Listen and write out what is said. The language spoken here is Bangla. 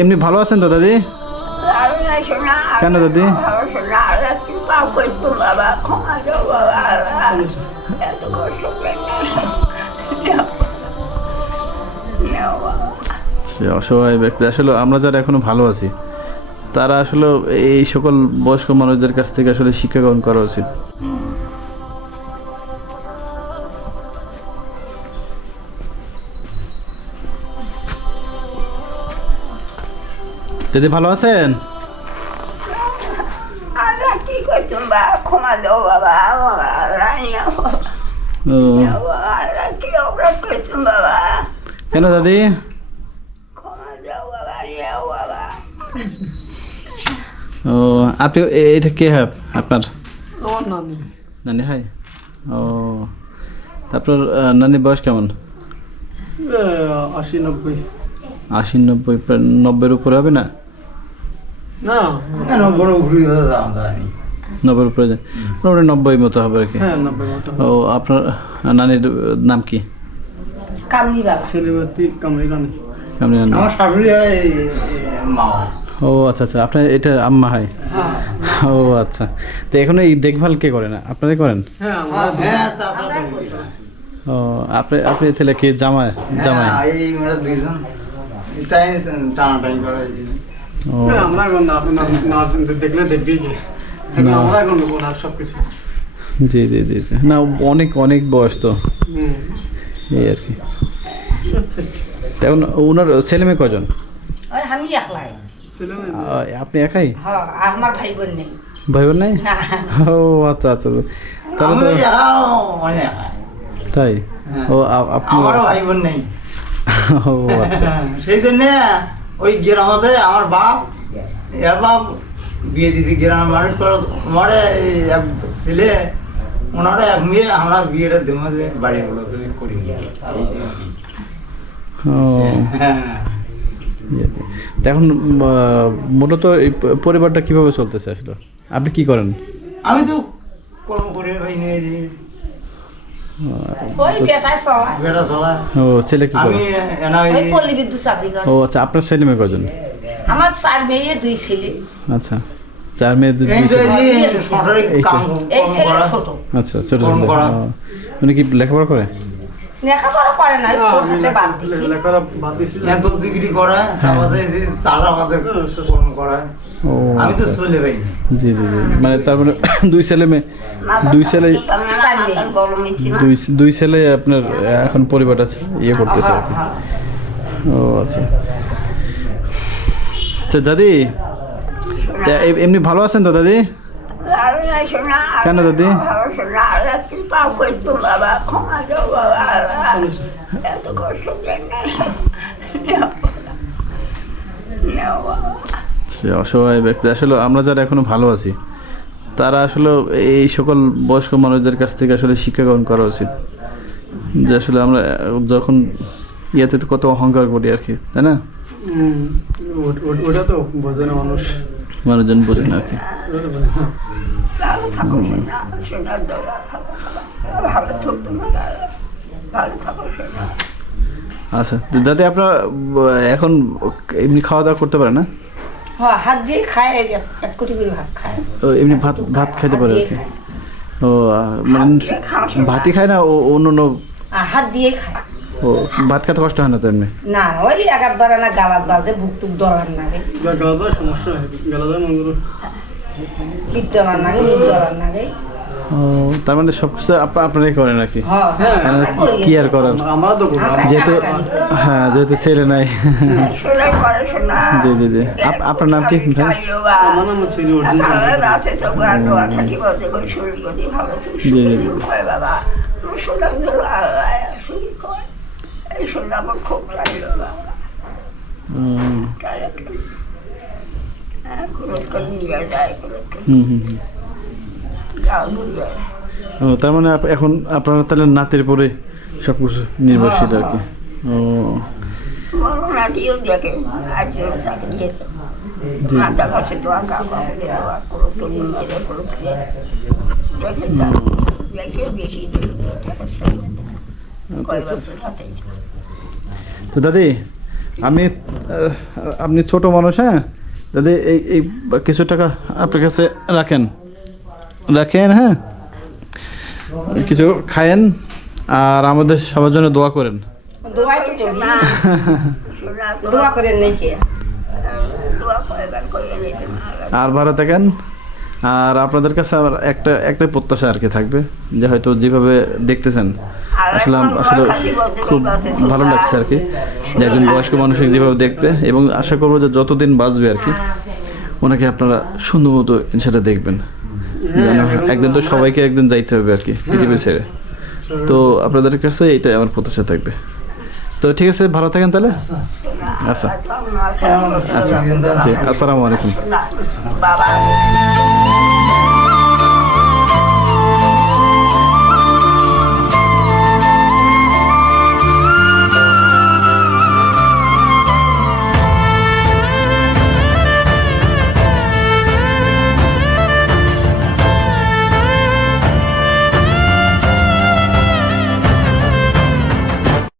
এমনি ভালো আছেন তো দাদি? কেন দাদি? অসহায় ব্যক্তি আসলে আমরা যারা এখনো ভালো আছি তারা আসলে এই সকল বয়স্ক মানুষদের কাছ থেকে আসলে শিক্ষা গ্রহণ করা উচিত। দিদি ভালো আছেন? কেন দাদি? ও আপনি এটা কে হয় আপনার? নানি হয়। ও তারপর নানির বয়স কেমন? 80-90। 80-90, প্রায় 90-এর উপরে হবে না? না 90-এর উপরে যায়, মোটামুটি 90 মতো হবে আর কি। হ্যাঁ 90 মতো। ও আপনার নানির নাম কি? ছেলেবাতি কামড়ি রানী। কামড়ি রানী। আমার শাশুড়ি হয় মা। ও আচ্ছা আচ্ছা, আপনার এটা আম্মা হয়? ও আচ্ছা, তো এখন এই দেখভাল কে করে না, আপনারাই করেন? হ্যাঁ ও আপনি আপনি তাহলে কি জামাই? জামাই এই আমরা দুইজন তাই টানাটানি করে। ও আমরা এখন না দেখলে দেখবি কি, আমরা এখন ওনার সব কিছু। জি জি জি জি। না অনেক অনেক বয়স তো, এই আর কি। তেমন ওনার ছেলে মেয়ে কজন? আমি একলাই। আপনি একাই? হ্যাঁ, আমার ভাই বোন নেই। ভাই বোন নাই? ও আচ্ছা আচ্ছা, তাহলে তো তাই। ও আপনি? আমারও ভাই বোন নেই। ও আচ্ছা, সেই জন্য ওই গ্রামে আমার বাপ এর বাপ বিয়ে দিয়েছি গ্রামের মানুষ করে মরে এক ছেলে, ওনারা এক মেয়ে, আমরা বিয়েটা দেবো বাড়িগুলো করি। ও এখন মূলত এই পরিবারটা কিভাবে চলতেছে আসলে? আপনি কি করেন? আমি তো কর্ম করে ভাই নিয়ে যাই, ওই বেটাই সবাই। বেটা চলা। ও ছেলে কি করে? আমি এনা ওই পল্লী বিদ্যুৎ চাকরি করে। ও আচ্ছা, আপনার ছেলে মেয়ে কজন? আমার 4 মেয়ে 2 ছেলে। আচ্ছা, 4 মেয়ে 2 এই ছেলে। সরকারি কাম এই ছেলে ছোট। আচ্ছা, ছোট কর্ম ছেলে। করা। উনি কি লেখাপড়া করে? লেখাপড়া করে না, তোর হাতে বাদ দিছি। লেখাপড়া বাদ দিছি। এত ডিগ্রি করা, আমাদের যে চার আমাদের কর্ম করা। ও আমি তো আচ্ছা। চলে ভাই। জি জি জি, মানে তার মানে 2 ছেলে মেয়ে, 2 ছেলে, 2 ছেলে আপনার এখন পরিবারটা ইয়ে করতেছে আর কি। ও আচ্ছা, তো দাদি এমনি ভালো আছেন তো দাদি? কেন দাদি? সে অসহায় ব্যক্তি আসলে আমরা যারা এখনো ভালো আছি তারা আসলে এই সকল বয়স্ক মানুষদের কাছ থেকে আসলে শিক্ষা গ্রহণ করা উচিত, যে আসলে আমরা যখন ইয়াতে তো কত অহংকার করি আর কি, তাই না? ওটা তো বোঝে না মানুষ, মানুষজন বোঝে না আর কি। আচ্ছা দাদি, আপনার এখন এমনি খাওয়া দাওয়া করতে পারে না? হ্যাঁ, হাত দিয়ে খায়, 1 কোটি করে ভাত খায়। ও এমনি ভাত খাইতে পারে আর কি? ও মানে ভাতই খায় না, ও অন্য হাত দিয়ে খায়। ও ভাত খেতে কষ্ট হয় না তো এমনি? না, ওই আগাত বাড়ে না, গালাত বাজে, বুক টুক ডলার নাগে, গালাদার সমস্যা হয়, গালাদার মঙ্গল পিঠ ডলার নাগে, বুক ডলার নাগে। ও তার মানে সবকিছু আপনারাই করেন আর কি? হ্যাঁ, কি আর করার, আমরা তো যেহেতু হ্যাঁ যেহেতু ছেলে নাই। জি জি জি, আপনার নাম কি? আমার নাম ছিল অর্জুন। জি জি জি। হুম হুম হুম। ও তার মানে এখন আপনারা তাহলে নাতের পরে সব কিছু নির্ভরশীল আর কি? ও তো দাদি আমি আপনি ছোট মানুষ, হ্যাঁ, যদি এই কিছু টাকা আপনার কাছে রাখেন, হ্যাঁ, কিছু খায়েন আর আমাদের সবার জন্য দোয়া করেন। দোয়াই তো করি, দোয়া করে নেই কে। আর ভালো থাকেন। আর আপনাদের কাছে আমার একটা প্রত্যাশা আর কি থাকবে, যে হয়তো যেভাবে দেখতেছেন আসলে খুব ভালো লাগছে আর কি, যে একজন বয়স্ক মানুষকে যেভাবে দেখবে, এবং আশা করবো যে যতদিন বাঁচবে আর কি ওনাকে আপনারা সুন্দর মতো ইনশাল্লাহ দেখবেন। যেন একদিন তো সবাইকে একদিন যাইতে হবে আর কি পৃথিবী ছেড়ে। তো আপনাদের কাছে এটাই আমার প্রত্যাশা থাকবে। তো ঠিক আছে, ভালো থাকেন তাহলে। আচ্ছা আচ্ছা, জি, আসসালামু আলাইকুম। বাবা